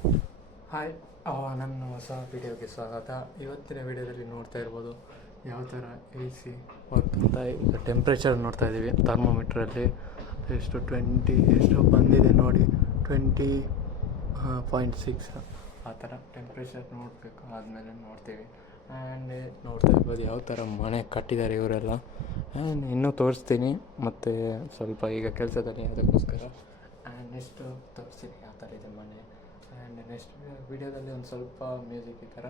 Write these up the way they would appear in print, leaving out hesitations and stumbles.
Hi, ನನ್ನ ಹೊಸ ವಿಡಿಯೋಗೆ ಸ್ವಾಗತ. ಇವತ್ತಿನ ವಿಡಿಯೋದಲ್ಲಿ ನೋಡ್ತಾ ಇರ್ಬೋದು ಯಾವ ಥರ ಎ ಸಿ ವರ್ಕ್ ಅಂತ. ಈಗ ಟೆಂಪ್ರೇಚರ್ ನೋಡ್ತಾ ಇದ್ದೀವಿ ಥರ್ಮೋಮೀಟ್ರಲ್ಲಿ. ಎಷ್ಟು ಬಂದಿದೆ ನೋಡಿ, 20.6 ಆ ಥರ ಟೆಂಪ್ರೇಚರ್ ನೋಡಬೇಕು. ಆದಮೇಲೆ ನೋಡ್ತೀವಿ. ಆ್ಯಂಡ್ ನೋಡ್ತಾ ಇರ್ಬೋದು ಯಾವ ಥರ ಮನೆ ಕಟ್ಟಿದ್ದಾರೆ ಇವರೆಲ್ಲ. ಆ್ಯಂಡ್ ಇನ್ನೂ ತೋರಿಸ್ತೀನಿ, ಮತ್ತು ಸ್ವಲ್ಪ ಈಗ ಕೆಲಸದಲ್ಲಿ ಅದಕ್ಕೋಸ್ಕರ. ಆ್ಯಂಡ್ ನೆಕ್ಸ್ಟು ತೋರಿಸ್ತೀನಿ ಯಾವ ಥರ ಇದೆ ಮನೆ. ಆ್ಯಂಡ್ ನೆಕ್ಸ್ಟ್ ವೀಡಿಯೋದಲ್ಲಿ ಒಂದು ಸ್ವಲ್ಪ ಮ್ಯೂಸಿಕ್ ಈ ಥರ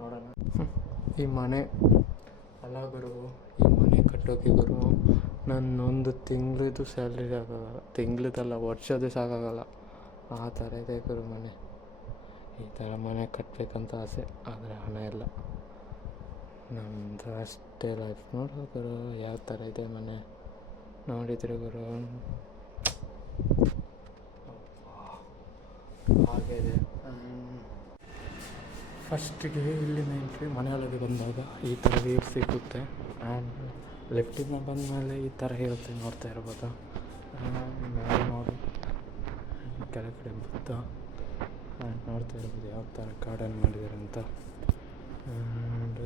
ನೋಡೋಣ. ಈ ಮನೆ ಅಲ್ಲ ಗುರು, ಈ ಮನೆ ಕಟ್ಟೋಕೆ ಗುರು ನನ್ನೊಂದು ತಿಂಗಳದ್ದು ಸ್ಯಾಲ್ರಿ ಸಾಕಾಗಲ್ಲ, ತಿಂಗಳದಲ್ಲ ವರ್ಷದ್ದು ಸಾಕಾಗಲ್ಲ. ಆ ಥರ ಇದೆ ಗುರು ಮನೆ. ಈ ಥರ ಮನೆ ಕಟ್ಟಬೇಕಂತ ಆಸೆ, ಆದರೆ ಹಣ ಇಲ್ಲ. ನಮ್ಮದು ಅಷ್ಟೇ ಲೈಫ್. ನೋಡೋ ಗುರು ಯಾವ ಥರ ಇದೆ ಮನೆ ನೋಡಿದರೆ ಗುರು, ಹಾಗೆ ಇದೆ. ಫಸ್ಟಿಗೆ ಇಲ್ಲಿಂದ ಎಂಟ್ರಿ ಮನೆಯೊಳಗೆ ಬಂದಾಗ ಈ ಥರ ವ್ಯೂ ಸಿಗುತ್ತೆ. ಆ್ಯಂಡ್ ಲೆಫ್ಟಿಂದ ಬಂದಮೇಲೆ ಈ ಥರ ಇರುತ್ತೆ, ನೋಡ್ತಾ ಇರ್ಬೋದು. ಮೇಲೆ ನೋಡಿ ಕೆಳಗಡೆ ಬುದ್ಧ. ಆ್ಯಂಡ್ ನೋಡ್ತಾ ಇರ್ಬೋದು ಯಾವ ಥರ ಗಾರ್ಡನ್ ಮಾಡಿದ್ದಾರೆ ಅಂತ. ಆ್ಯಂಡ್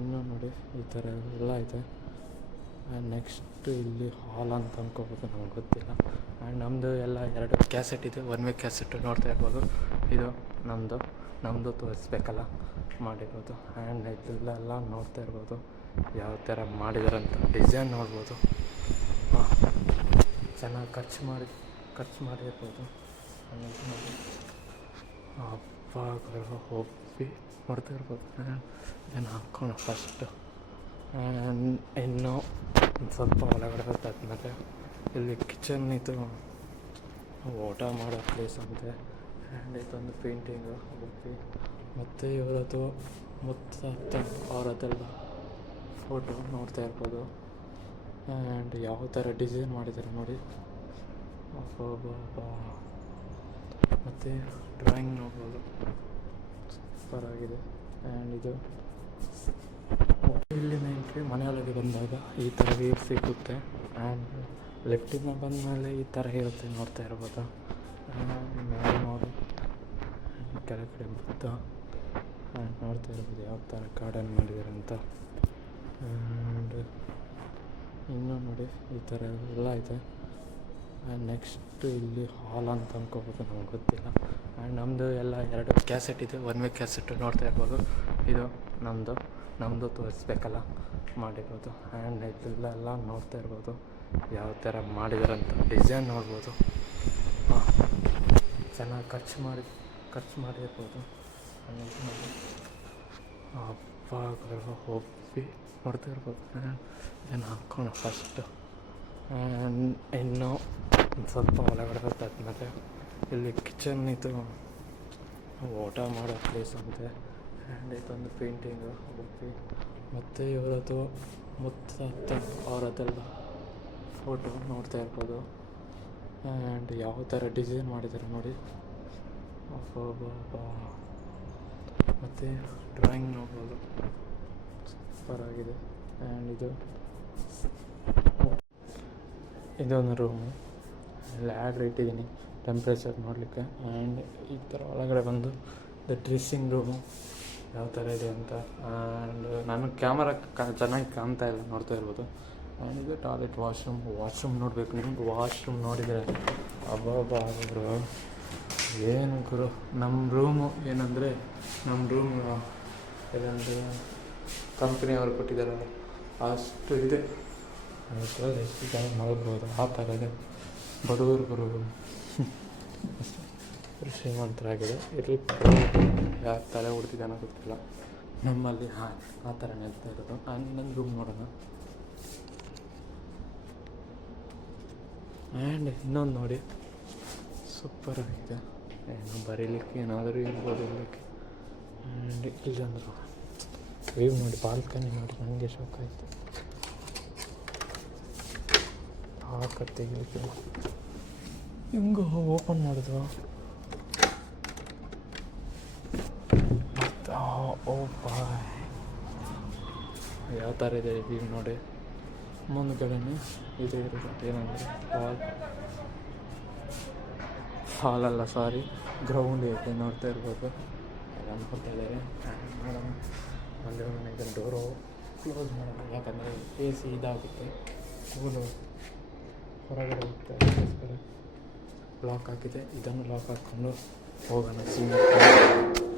ಇನ್ನೂ ನೋಡಿ ಈ ಥರ ಎಲ್ಲ ಇದೆ. ಆ್ಯಂಡ್ ನೆಕ್ಸ್ಟ್ ಇಲ್ಲಿ ಹಾಲ್ ಅಂತ ಅಂದ್ಕೋಬೋದು, ನಮ್ಗೆ ಗೊತ್ತಿಲ್ಲ. ಆ್ಯಂಡ್ ನಮ್ಮದು ಎಲ್ಲ 2 ಕ್ಯಾಸೆಟ್ ಇದೆ, 1 ವೇ ಕ್ಯಾಸೆಟ್ ನೋಡ್ತಾ ಇರ್ಬೋದು. ಇದು ನಮ್ಮದು ತೋರಿಸ್ಬೇಕಲ್ಲ ಮಾಡಿರ್ಬೋದು. ಆ್ಯಂಡ್ ಇದೆಲ್ಲ ನೋಡ್ತಾ ಇರ್ಬೋದು ಯಾವ ಥರ ಮಾಡಿದ್ದಾರೆ ಅಂತ. ಡಿಸೈನ್ ನೋಡ್ಬೋದು, ಚೆನ್ನಾಗಿ ಖರ್ಚು ಮಾಡಿರ್ಬೋದು. ಹಬ್ಬಗಳು ಹೋಗಿ ನೋಡ್ತಾ ಇರ್ಬೋದು. ಇದನ್ನು ಹಾಕ್ಕೊಂಡು ಫಸ್ಟು. ಆ್ಯಂಡ್ ಇನ್ನೂ ಸ್ವಲ್ಪ ಒಳಗಡೆ ಹೊತ್ತಾದ್ಮೇಲೆ ಇಲ್ಲಿ ಕಿಚನ್ ಇದು ಊಟ ಮಾಡೋ ಪ್ಲೇಸ್ ಅಂತೆ. ಆ್ಯಂಡ್ ಇದೊಂದು ಪೇಂಟಿಂಗು ಹೋಗಿ, ಮತ್ತು ಇವರದ್ದು ಮುತ್ತ ಅವರದ್ದೆಲ್ಲ ಫೋಟೋ ನೋಡ್ತಾ ಇರ್ಬೋದು. ಆ್ಯಂಡ್ ಯಾವ ಥರ ಡಿಸೈನ್ ಮಾಡಿದ್ದಾರೆ ನೋಡಿ, ಮತ್ತು ಡ್ರಾಯಿಂಗ್ ನೋಡ್ಬೋದು, ಸೂಪರಾಗಿದೆ. ಆ್ಯಂಡ್ ಇದು ಇಲ್ಲಿಂದ ಎಂಟ್ರಿ ಮನೆಯೊಳಗೆ ಬಂದಾಗ ಈ ಥರ ವ್ಯೂ ಸಿಗುತ್ತೆ. ಆ್ಯಂಡ್ ಲೆಫ್ಟಿಂದ ಬಂದಮೇಲೆ ಈ ಥರ ಇರುತ್ತೆ, ನೋಡ್ತಾ ಇರ್ಬೋದು. ಮೇಲೆ ನೋಡಿ ಕೆಳಗಡೆ ಬುದ್ಧ. ಆ್ಯಂಡ್ ನೋಡ್ತಾ ಇರ್ಬೋದು ಯಾವ ಥರ ಗಾರ್ಡನ್ ಮಾಡಿದ್ದಾರೆ ಅಂತ. ಆ್ಯಂಡ್ ಇನ್ನೂ ನೋಡಿ ಈ ಥರ ಎಲ್ಲ ಇದೆ. ಆ್ಯಂಡ್ ನೆಕ್ಸ್ಟ್ ಇಲ್ಲಿ ಹಾಲ್ ಅಂತ ಅಂದ್ಕೋಬೋದು, ನಮ್ಗೆ ಗೊತ್ತಿಲ್ಲ. ಆ್ಯಂಡ್ ನಮ್ಮದು ಎಲ್ಲ 2 ಕ್ಯಾಸೆಟ್ ಇದೆ, 1 ವೇ ಕ್ಯಾಸೆಟ್ ನೋಡ್ತಾ ಇರ್ಬೋದು. ಇದು ನಮ್ಮದು ತೋರಿಸ್ಬೇಕಲ್ಲ ಮಾಡಿರ್ಬೋದು. ಆ್ಯಂಡ್ ಇದೆಲ್ಲ ನೋಡ್ತಾ ಇರ್ಬೋದು ಯಾವ ಥರ ಮಾಡಿದ್ದಾರೆ ಅಂತ. ಡಿಸೈನ್ ನೋಡ್ಬೋದು, ಚೆನ್ನಾಗಿ ಖರ್ಚು ಮಾಡಿರ್ಬೋದು. ಹಬ್ಬಗಳು ಹೋಗಿ ನೋಡ್ತಾ ಇರ್ಬೋದು. ಇದನ್ನು ಹಾಕ್ಕೊಂಡು ಫಸ್ಟು. ಆ್ಯಂಡ್ ಇನ್ನೂ ಸ್ವಲ್ಪ ಒಳಗಡೆ ಹೊತ್ತಾದ್ಮೇಲೆ ಇಲ್ಲಿ ಕಿಚನ್ ಇದು ಊಟ ಮಾಡೋ ಪ್ಲೇಸ್ ಅಂತೆ. ಆ್ಯಂಡ್ ಇದೊಂದು ಪೇಂಟಿಂಗು ಹೋಗಿ, ಮತ್ತು ಇವರದ್ದು ಮುತ್ತ ಅವರದ್ದೆಲ್ಲ ಫೋಟೋ ನೋಡ್ತಾ ಇರ್ಬೋದು. ಆ್ಯಂಡ್ ಯಾವ ಥರ ಡಿಸೈನ್ ಮಾಡಿದ್ದಾರೆ ನೋಡಿ, ಮತ್ತು ಡ್ರಾಯಿಂಗ್ ನೋಡ್ಬೋದು, ಸೂಪರಾಗಿದೆ. ಆ್ಯಂಡ್ ಇದೊಂದು ರೂಮು, ಇಲ್ಲಿ ಆ್ಯಡ್ ಇಟ್ಟಿದ್ದೀನಿ ಟೆಂಪ್ರೇಚರ್ ನೋಡಲಿಕ್ಕೆ. ಆ್ಯಂಡ್ ಈ ಥರ ಒಳಗಡೆ ಬಂದು ಡ್ರೆಸ್ಸಿಂಗ್ ರೂಮು ಯಾವ ಥರ ಇದೆ ಅಂತ. ಆ್ಯಂಡ್ ನನಗೆ ಕ್ಯಾಮರಾ ಚೆನ್ನಾಗಿ ಕಾಣ್ತಾ ಇಲ್ಲ, ನೋಡ್ತಾ ಇರ್ಬೋದು. ಆ್ಯಂಡ್ ಇದು ಟಾಯ್ಲೆಟ್, ವಾಶ್ರೂಮ್ ನೋಡಬೇಕು. ನಿಮ್ಗೆ ವಾಶ್ರೂಮ್ ನೋಡಿದರೆ ಗುರು ಏನು ಗುರು. ನಮ್ಮ ರೂಮು ಏನಂದರೆ, ಏನಂದರೆ ಕಂಪ್ನಿಯವರು ಕೊಟ್ಟಿದ್ದಾರಲ್ಲ ಅಷ್ಟು ಇದೆ. ಅದರಲ್ಲಿ ಎಷ್ಟು ಜನ ಮಲಗ್ಬೋದು ಆ ಥರ ಇದೆ. ಬಡವರು ಗುರು ಶ್ರೀಮಂತರಾಗಿದೆ. ಇಲ್ಲಿ ಯಾರು ತಲೆ ಹೊಡ್ತಿದ್ದಾನೋ ಗೊತ್ತಿಲ್ಲ. ನಮ್ಮಲ್ಲಿ ಆ ಥರ ನಿಲ್ತಾ ಇರೋದು. ನನ್ನ ರೂಮ್ ನೋಡೋಣ. ಆ್ಯಂಡ್ ಇನ್ನೊಂದು ನೋಡಿ, ಸೂಪರಾಗಿದೆ. ಏನು ಬರೀಲಿಕ್ಕೆ ಏನಾದರೂ ಇರ್ಬೋದು ಇರಲಿಕ್ಕೆ. ಆ್ಯಂಡ್ ಇಲ್ಲಂದ್ರು ವ್ಯೂ ನೋಡಿ, ಬಾಲ್ಕನಿ ನೋಡಿ, ನನಗೆ ಶಾಕ್ ಆಯಿತು. ತೆಗಿಲಿಕ್ಕೆ ಹೆಂಗೋ ಓಪನ್ ಮಾಡೋದು. ಓ ಬಾಯ್, ಯಾವ ಥರ ಇದೆ ವ್ಯೂ ನೋಡಿ. ಮುಂದ್ಗಡೆ ಇದೇ ಇರೋದು ಏನಂದರೆ ಹಾಲಲ್ಲ ಸಾರಿ, ಗ್ರೌಂಡ್ ಇದೆ ನೋಡ್ತಾ ಇರ್ಬೋದು. ಎಲ್ಲ ನೋಡ್ತಾ ಇದ್ದಾರೆ. ಮೇಡಮ್ ಒಂದೇ ಮನೆಗೆ ಡೋರು ಕ್ಲೋಸ್ ಮಾಡೋದು, ಯಾಕಂದರೆ ಎ ಸಿ ಇದಾಗುತ್ತೆ, ಕೂಲು ಹೊರಗಡೆ ಹೋಗುತ್ತೆ, ಅದಕ್ಕೋಸ್ಕರ ಲಾಕ್ ಹಾಕಿದೆ. ಇದನ್ನು ಲಾಕ್ ಹಾಕ್ಕೊಂಡು ಹೋಗೋಣ.